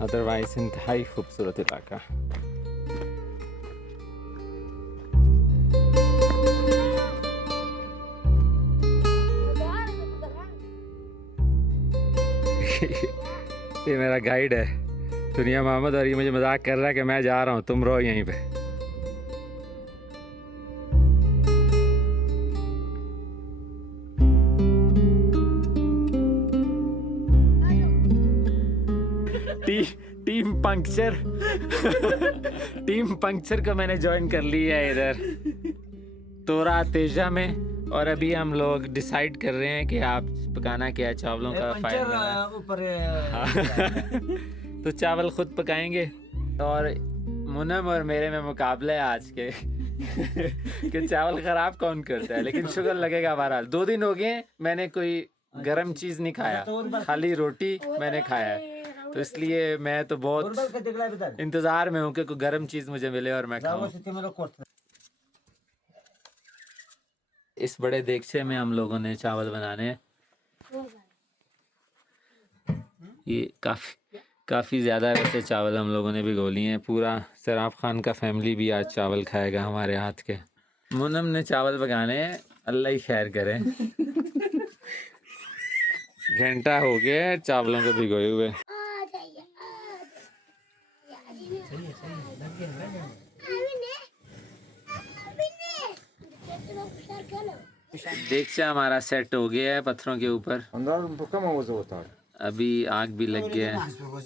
Otherwise इंतहाई खूबसूरत इलाका. ये मेरा गाइड है दुनिया मोहम्मद, और ये मुझे मजाक कर रहा है कि मैं जा रहा हूँ, तुम रहो यहीं पे. टीम पंक्चर टीम पंक्चर को मैंने ज्वाइन कर लिया है इधर तोरा तेजा में. और अभी हम लोग डिसाइड कर रहे हैं कि आप पकाना क्या है. चावलों का फायदा ऊपर तो चावल खुद पकाएंगे. और मुनम और मेरे में मुकाबला है आज के कि चावल खराब कौन करता है. लेकिन शुगर लगेगा. बहरहाल 2 दिन हो गए मैंने कोई गरम चीज़ नहीं खाया, खाली रोटी मैंने खाया है. तो इसलिए मैं तो बहुत इंतज़ार में हूँ कि कोई गरम चीज़ मुझे मिले और मैं खाऊं. इस बड़े देगचे में हम लोगों ने चावल बनाने हैं. ये काफ़ी ज़्यादा वैसे चावल हम लोगों ने भिगो लिए हैं. पूरा सराफ खान का फैमिली भी आज चावल खाएगा हमारे हाथ के. मुनम ने चावल पकाने हैं, अल्लाह ही खैर करे. घंटा हो गया है चावलों को भिगोए हुए. देगचा हमारा सेट हो गया है पत्थरों के ऊपर. अभी आग भी लग गया है.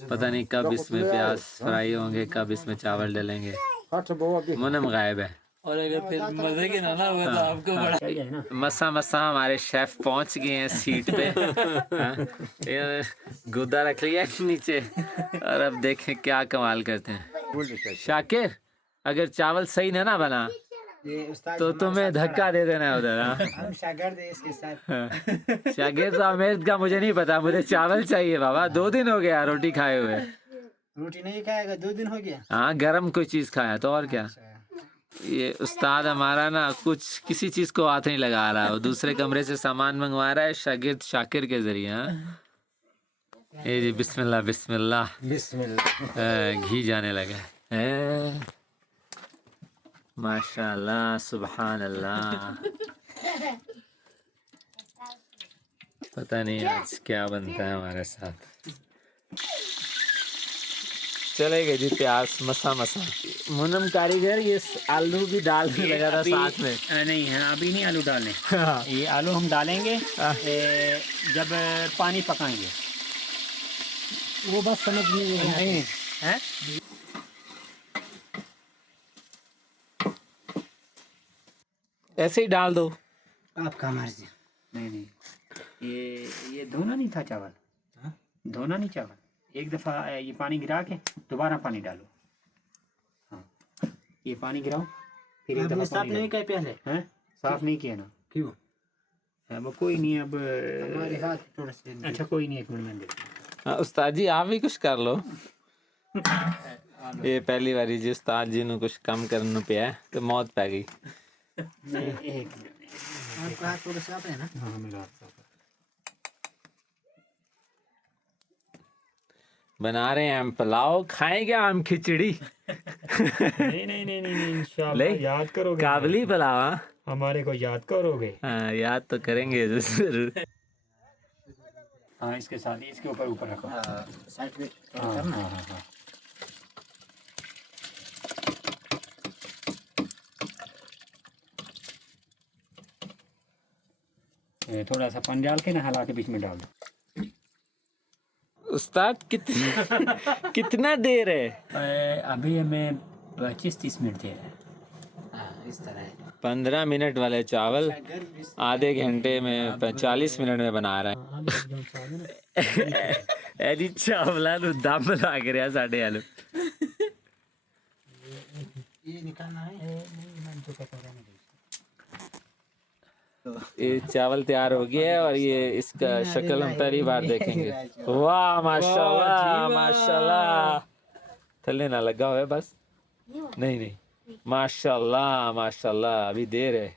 पता नहीं कब इसमें प्याज फ्राई होंगे, कब इसमें चावल डलेंगे. मुनम गायब है. और अगर फिर मजे के ना हुए तो आपको बड़ा मसा हमारे शेफ पहुंच गए हैं सीट पे. गुदा रख लिया नीचे और अब देखें क्या कमाल करते हैं. शाकिर, अगर चावल सही ना बना तो तुम्हें धक्का दे देना है उधर. हम शागिर्द हैं इसके साथ. शागिर्द तो अमेर का मुझे नहीं पता, मुझे चावल चाहिए बाबा. 2 दिन हो गया रोटी खाए हुए. रोटी नहीं खाएगा, 2 दिन हो गया. हाँ, गरम कोई चीज़ खाया तो और क्या. ये उस्ताद हमारा ना कुछ किसी चीज़ को हाथ नहीं लगा रहा. वो दूसरे कमरे से सामान मंगवा रहा है शागिर्द शाकिर के ज़रिए. हाँ, ये जी बिस्मिल्लाह बिस्मिल्लाह बिस्मिल्लाह. घी जाने लगा है. माशाल्लाह सुभान अल्लाह. पता नहीं आज क्या बनता है हमारे साथ. चलेगा जी प्याज मसा. मुनम कारीगर ये आलू भी डालने लगा था साथ में. नहीं है, अभी नहीं आलू डालने. ये आलू हम डालेंगे जब पानी पकाएंगे. वो बस समझ नहीं है. ऐसे ही डाल दो. आपका मर्जी. नहीं ये धोना नहीं था चावल. धोना नहीं चावल. एक दफ़ा ये पानी गिरा के दोबारा पानी डालो. हाँ, ये पानी गिराओ फिर एक दफ़ा साफ नहीं किया पहले. हैं साफ नहीं किया ना. क्यों? अब कोई नहीं. अब हमारे हाथ थोड़ा से. अच्छा कोई नहीं, 1 मिनट में देख. उस्ताद जी आप भी कुछ कर लो. ये पहली बारी जी उस्ताद जी ने कुछ कम करने पे है तो मौत पै गई. एक आपका हाथ थोड़ा साफ है ना. हाँ मेरा हाथ साफ है. बना रहे हैं हम पुलाव, खाएंगे हम खिचड़ी. नहीं इंशाल्लाह याद करोगे. काबली पुलाव. हाँ? हमारे को याद करोगे. हाँ याद तो करेंगे जरूर. हाँ इसके साथ ही इसके ऊपर रखो. साइड में हाँ करना. हाँ. ये थोड़ा सा पानी डाल के ना हिला के बीच में डाल दो. उस्ताद कितना देर है. अभी हमें 25-30 मिनट दे रहे हैं. इस तरह है. 15 मिनट वाले चावल आधे घंटे में 40 मिनट में बना रहा है. एडी चावला नु दम लग रहा साढ़े आलू. ये निकालना है. मैं जो कहता हूँ. ये चावल तैयार हो गया है और ये इसका शक्ल हम पहली बार देखेंगे. वाह माशाल्लाह माशाल्लाह. थल्ले ना लगा हुआ है बस. नहीं माशाल्लाह माशाल्लाह. अभी देर है.